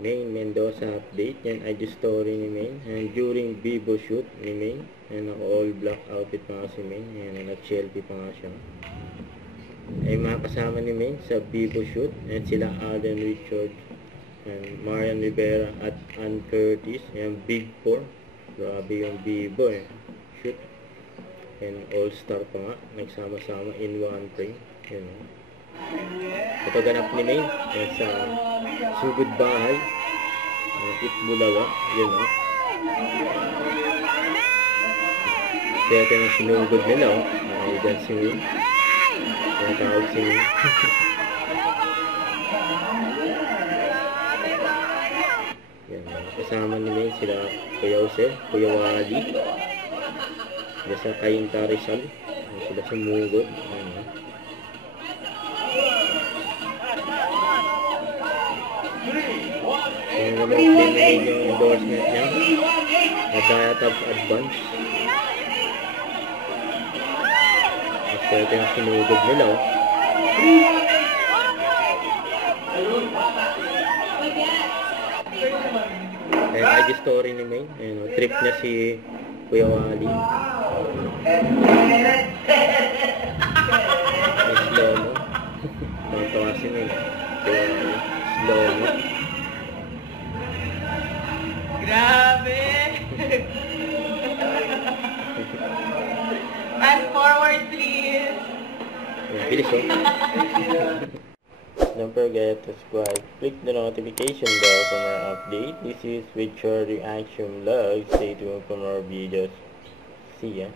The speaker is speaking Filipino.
Main Mendoza update. Yan ay the story ni Main. And during Bibo shoot ni Main. Yan, all black outfit pa nga si Main. Yan, nag-selfie pa nga siya. Ay mga kasama ni Main sa Bibo shoot. And sila Alden Richards and Marian Rivera at Ann Curtis. Yan, Big Four. Grabe yung Bibo shoot. And all-star pa nga. Nagsama-sama in one frame. Yan o. Ito ganap ni Main sa Sugod Bahay, Itbulaga, yun o. Kaya ito yung sinugod nila o. Dyan si Main. Kaya tawag si Main. Yan, kasama ni Main sila Kuya Jose, Kuya Wally, sila sa Kainta Rizal, sila sumugod. Yung naman yung endorsement niya na Diatabs Advance. At ito yung sinugod nila o. Ayan, ID story ni Main. Ayan o, trip niya si Kuya Wally. May slow mo. Tawa si Main. Kuya Wally. Slow mo. Grabe! And forward, please! Bilis o. Don't forget to subscribe. Click the notification bell for more update. This is with your reaction vlog. Stay tuned for more videos. See ya.